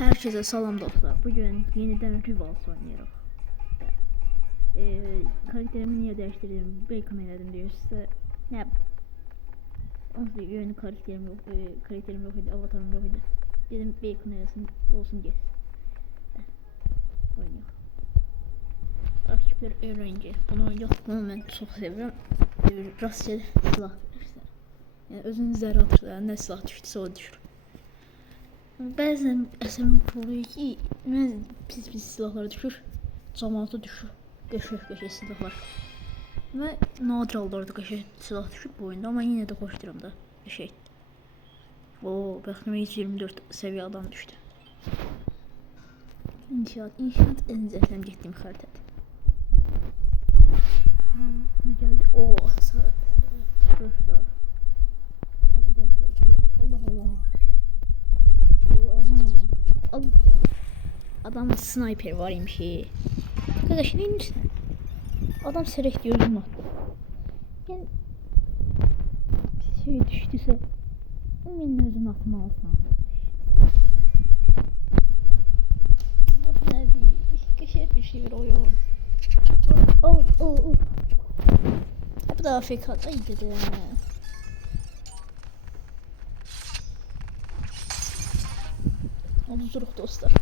Herkese salam dostlar. Bugün yeniden Rivals oynuyoruz. Karakterimi niye değiştirdim? Bacon elədim deyirsə, ne? Onsuz yeni karakterim yok idi, avatarım yok idi. Dedim Bacon eləsin, olsun get. Oynuyor. Rakipler öğrenci. Bunu yapmamı ben çok seviyorum. Rastgele silah verirsə. Yani özünün zərə atır, nə silah düşdüsə o düşür. Bəzən əsəbim oluyor ki, pis silahlar düşür, cəmaata düşür, qəşəng silahlar. Və nadir hallarda qəşəng silah düşüb bu oyunda, amma yenə də xoşlayıram da qəşəng. O, bəxtimə 124 səviyyə adam düşdü. İnşaat ən zəhləm getdiyim xəritədir. Nə gəldi? O, başlar. Hadi başlar. Allah Allah. Aha. Adam sniper var imiş. Arkadaş ne inirsən? Adam sərək diyor özüm attı. Yani bir şey düştüsə benim özüm atmalısın. Bu ne değil? Qəşəng bir şey bir oyun. Bu da AFK'da idi de. Duruq dostlar.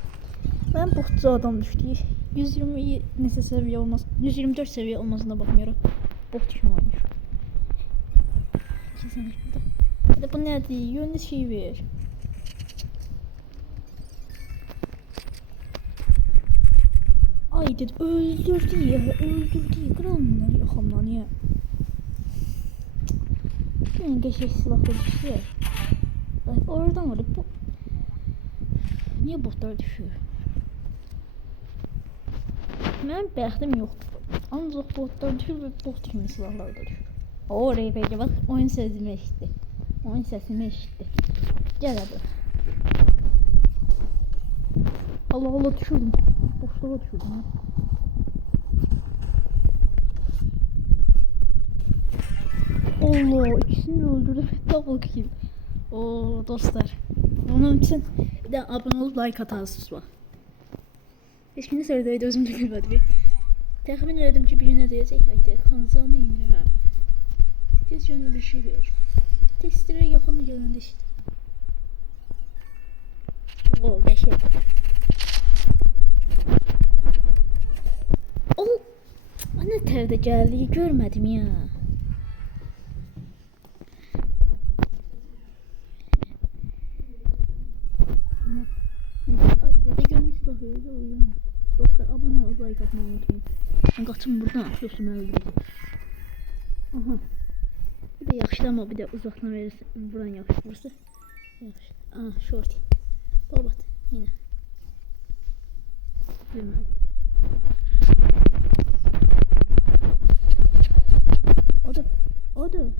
Ben botçu adam düşdü. 120 neçə səviyyə olmaz. 124 səviyyə olmasına baxmıyorum. Bot kimi oynayır. Hadi bu nədir? Yönlü şey ver. Ay dedi öldürdü ya. Öldürdü. Kırılmıyor yaxamdan ya. Gəlin qəşəng silahla düşdü. Oradan var. Bu niye botlar düşüyor? Benim bəxtim yoxdur. Ancaq botlar düşür və bot kimi silahlar da düşür. O RPG bak, oyun sesimi eşitdi. Oyun sesimi eşitdi. Gəl hadi. Allah Allah düşürdüm. Boşluğa düşürdüm. Allah ikisini de öldürdüm. Double kill. Oo dostlar. Bunun için bir de abone olup like atarsınız bak. Hiçbirini söyledi özümde gülmedi bir. Təxmin elədim ki birine deyəcək haydi kanzanı indirəm. Tez yönlü bir şey verir. Testirə yaxın gələndə işte. Oo qəşəng. O ana tərdə gəldi görmədim ya. Dostlar abone olup like atmayı unutmayın. Ben kaçım buradan yoksa beni öldürecek. Aha. Bir de yaxşılama bir de uzaktan verirsin. Buradan yaxşı vursa. Yaxşı. Aha short. Babat yine. Bilmem. Odu.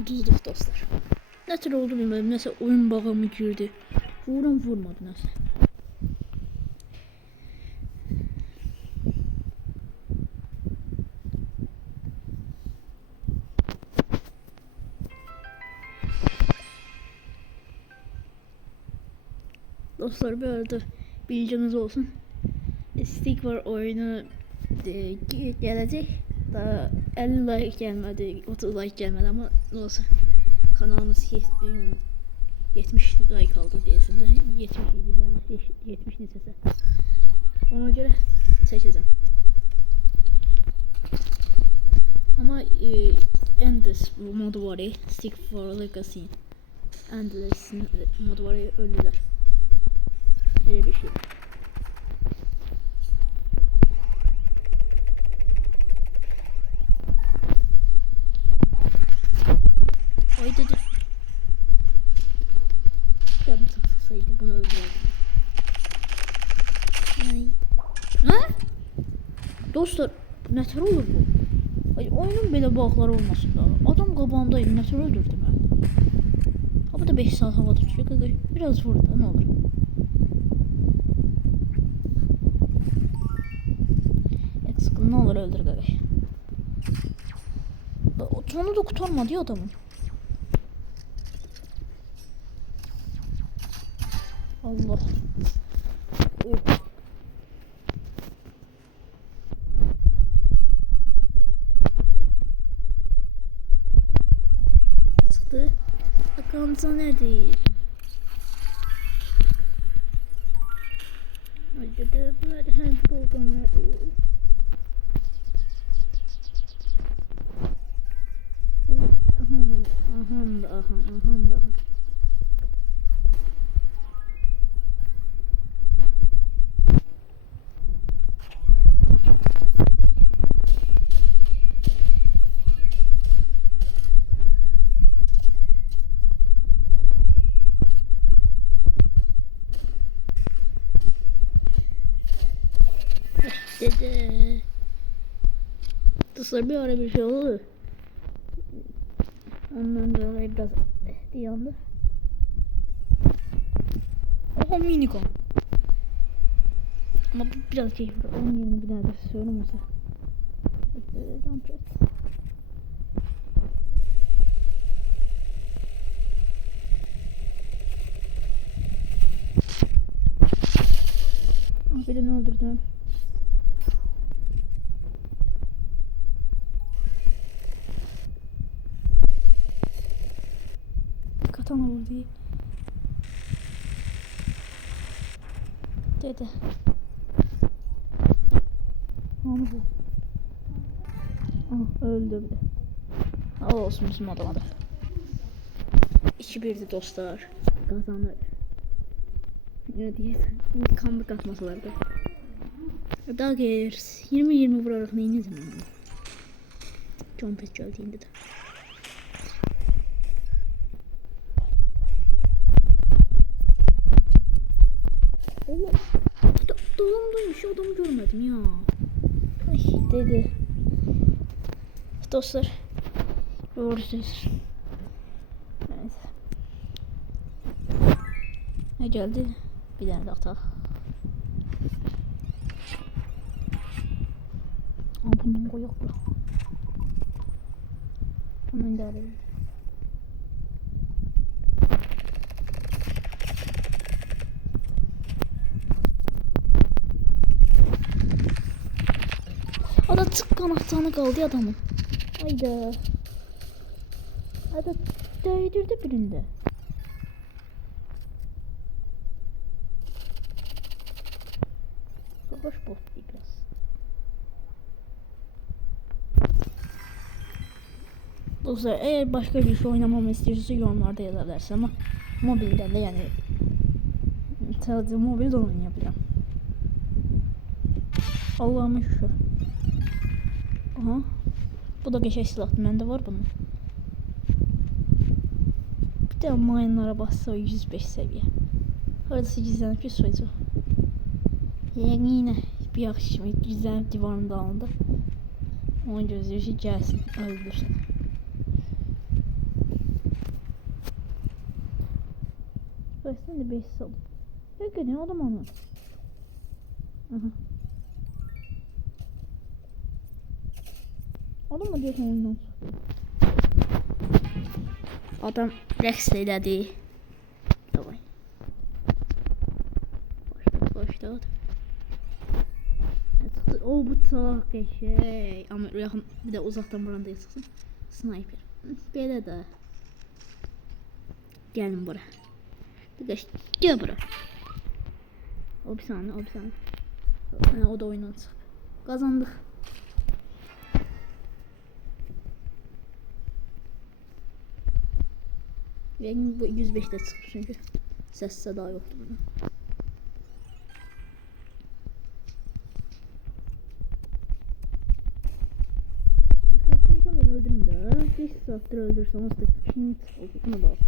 Ucuzluk dostlar. Ne tür oldu bilmiyorum. Neyse oyun bağı mı girdi? Vurmadı neyse. Dostlar bu arada bilginiz olsun. Stick var oyunu gelecek. Daha 50 like gelmedi, 30 like gelmedi ama olsun. Kanalımız 70 like aldı diyesinde 70 idi yani 70 neçəsə. Ona göre çəkəcəm. Ama Endless modu var ya, Stick for Legacy. Endless modu var ya, ölüler. Böyle bir şey. Ay dedi. Ben saksasaydı bunu öldürürdüm. Yani... Ha? Dostlar, nətər olur bu? Ay, oyunun belə bağları olmasın da. Adam qabağımdaydı, nətər öldürdüm mən? Ha, bu da 5 saat havada düşüyor. Biraz vur da, ne olur? Ne olur öldür qaqaş. Sonu da kurtarmadı ya adamın. Allah. Oh. Çıktı. Bakalımca nedir? Acaba bunlar hem programlar değil. Aha. Dede. Dostlar bir ara bir şey oldu. Ondan dolayı biraz yandı. Oha minikon. Ama bu biraz keyifli. Onun yerine bir daha da söylemese. Birini öldürdüm. Katana vurdu. Dede. Onu bu. Ah, öldü bir de. Al olsun bizim adama da. 2-1'di dostlar. Kazanır. Ne diyeyim? İntikamlık atmasalardı. Daha geliriz. 20-20 vurarak neyin zaman? John Pet geldiğinde de. Allah. Dolandaymış, adamı görmedim ya. Ay dedi. Dostlar. Doğru söz. Evet. Ne geldi? Bir tane daha tak. Bundan koy yok bu. Bundan da alayım. O da tık anahtarını kaldı adamın. Hayda. O da değdirdi birinde. Hoş bot biraz. Dostlar eğer başka bir şey oynamamı istiyorsanız yorumlarda yazarlarsa ama mobilden de yani sadece mobilde oynayabilirim. Allah'ıma şükür. Aha. Bu da geçer silah. Bende var bunun. Bir de mine'lara bassa 105 seviye. Haritası gizlenip bir soydu. Yani yine bir akşam gizlenip divarında alındı. Onun gözyaşı gelsin. Öldürsün. Sen de 5 salın. Peki ne adam onu? Aha. Adam mı diyorsun ondan sonra? Adam Rex dedi. Davay. Başladı. Evet, o bıçak şey. Ama yakın bir de uzaktan buranda yatırsın. Sniper. Böyle de. Gelin buraya. Geç. Gel buraya. O bir saniye. Yani o da oynadı. Kazandık. Benim bu 105'te çıktı çünkü. Ses daha yoktu bunun. Arkadaşlar beni öldürün de. 5 saattir öldürsem aslında kim olduğuna bak.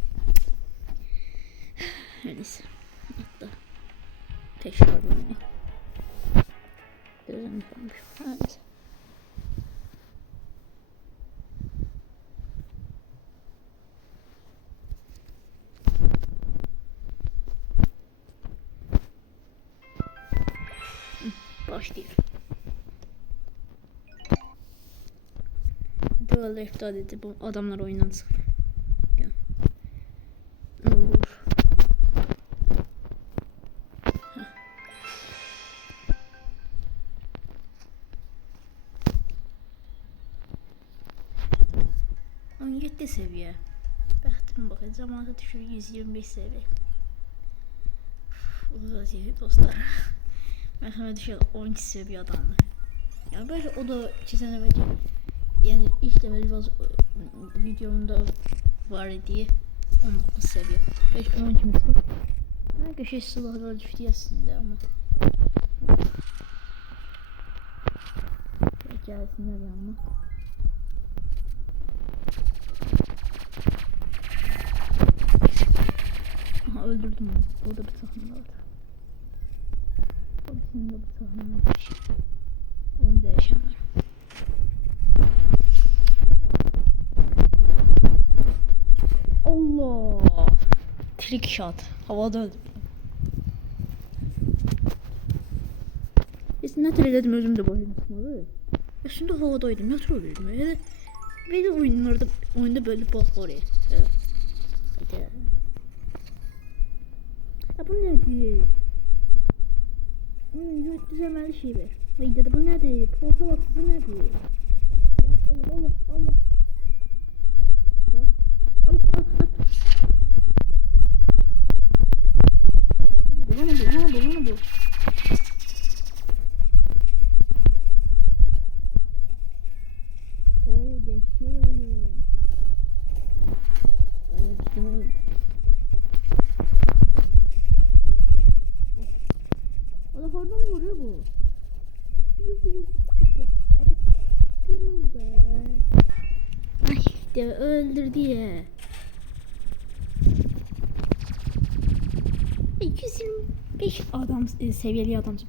Neyse. Hatta tekrar bunu. Gözüm kalmış. Evet. Başlıyor. Böyle iptal edip bu adamlar oyundan sıkılır. Ne olur. 17 seviye. Bəxtim baxın, zamanı düşür 125 seviye. Vaziyet dostlar. Merhamet düşür 12 seviye adamlar. Yani böyle o da 2 sene belki yani ilk defa biraz videomda var diye 19 seviye. Belki 12 mi var? Her köşe silahlar düştü aslında ama. Gelsinler yanıma. Aha öldürdüm onu. Burada bir sahne var. Hepsinde bir sahne var. Onu değişemiyorum. Allah! Trick shot. Havada öldüm. Ne telededim özüm de boyun tutmalı. Aslında havadaydım. Ne trollüydüm? Yani böyle oyunda böyle bak var ya. Evet. Ya bu nedir? Düzenmeli şey ver. Haydi de bu nedir? Portal atı bu nedir? Allah. Allah. Bu. Oo geçiyor oyun. Öyle Allah oradan mı vuruyor bu? Evet. Kırıldı. Ay işte öldürdü ya. 225 adam seviyeli adamcım.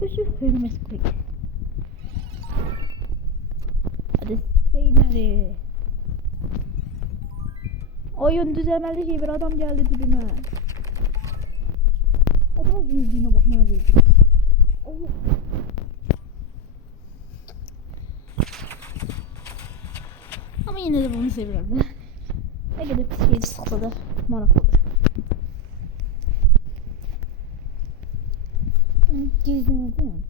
Özür hürmet koy. Hadi spreyleri. Oyun düzenmeli şey bir adam geldi dibime. Adam yüzüne bak ne verdi. Allah. Ama yine de bunu seviyorum. Ne kadar pis şeydi sıkladı. Marak olur. Gizlenir değil mi?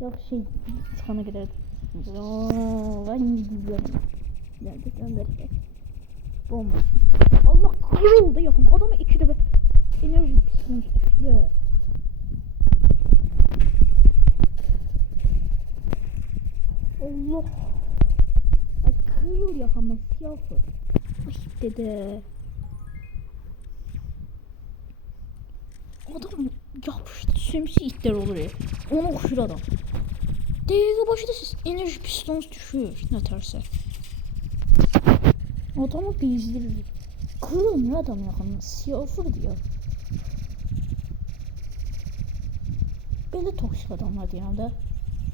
Yok şey sana gider. Ben gizlerim. Geldik gönderecek. Bomba. Allah kırıldı yakın. Adamı 2 defa enerji pismiş düşüyor. Allah. Ay kırıl yakamaz siyahı. Ay dede. Adam yapıştı sümsü itler olur ya. Onu okşur adam. Dakika başında siz enerji pistonuz düşüyor ne terse. Adamı bezdirir. Kırılmıyor adam yakında. Siyafır diyor. Böyle toksik adamlar diyor da.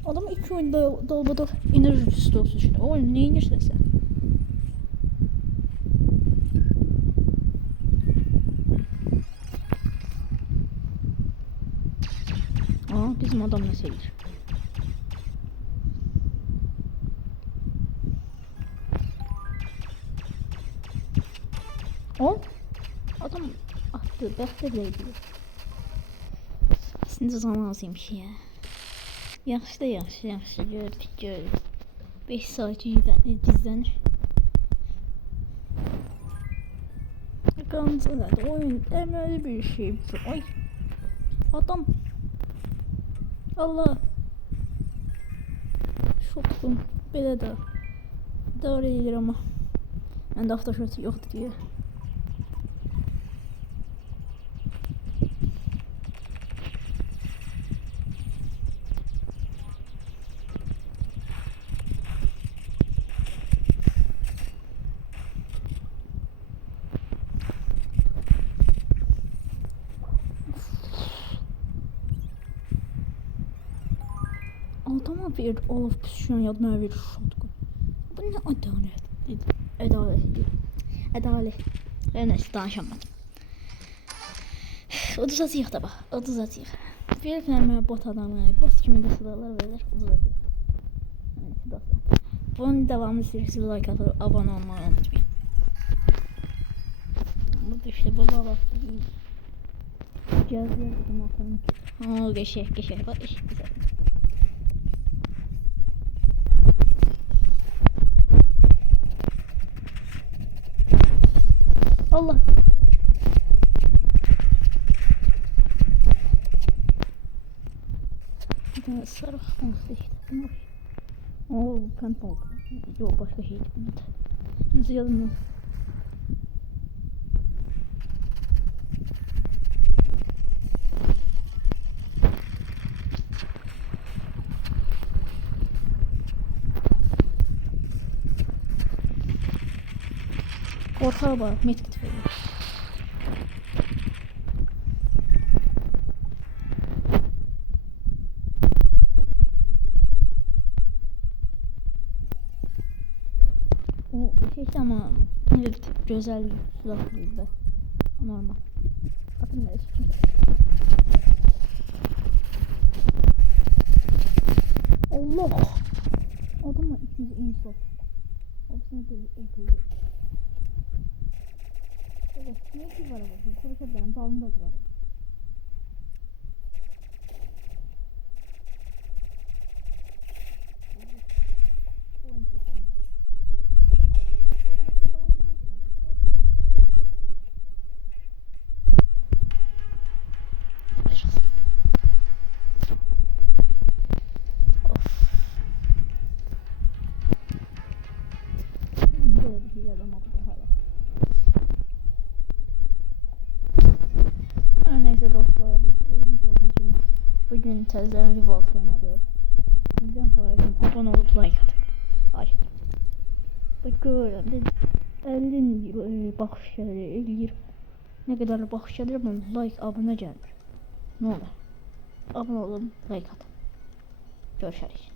Adamı 2 oyunda dalbada enerji pistonuz düşüyor. O oyun ne inirsen sen. Aa bizim adam ne sevir. O adam attı bəxtə bile gidiyor. Şimdi zaman azıymış ya. Yaxşı gördük. 5 saat gizlenir. Qancılar oyun əməli bir şey. Ay adam Allah şoktum. Belə də idare edilir ama məndə avtoşot yoxdur diye. Adama bir Olaf Püsyon yadına bir shotgun. Bu ne adalet. Ben neyse danışamadım. Uduz atıyıq da bax. Uduz atıyıq. Veriflər mənə bot adamı. Bot kimi də silahlar verir. Uduz atıyıq. Bunun devamlı istəyirsiniz like atıp abone olmayı unutmayın. Bu da işte bu baba. Cihazlar dedim atalım. Aa geçer. Bak işte güzel. Allah. Bir tane sarı olsa işte. Oo, pembe oldu. Yok, başka şey çıkmadı. Nasıl yazılmıyor? Korkağa bak, medkit veriyor. O şey ama evet, güzel silah değil de normal. Bakın neresi çünkü. Allah! Adamla ikimiz insaf. Hepsine de yapıyor. Evet, ne ki var ama? Konuşabilirim, bağımda var. Oyun çok önemli. Böyle bir şey ama bu da hala. Her neyse dostlar, görmüş olduğunuz gibi bugün tezlerin Revolve oynadı. Bizden haberim, abone olup like atın. Hayır. Bak görürüm de 50 bakış gelir, 50 ne kadar bakış gelir bunu like, abone gelmir. Ne olur? Abone olun, like atın. Görüşürüz.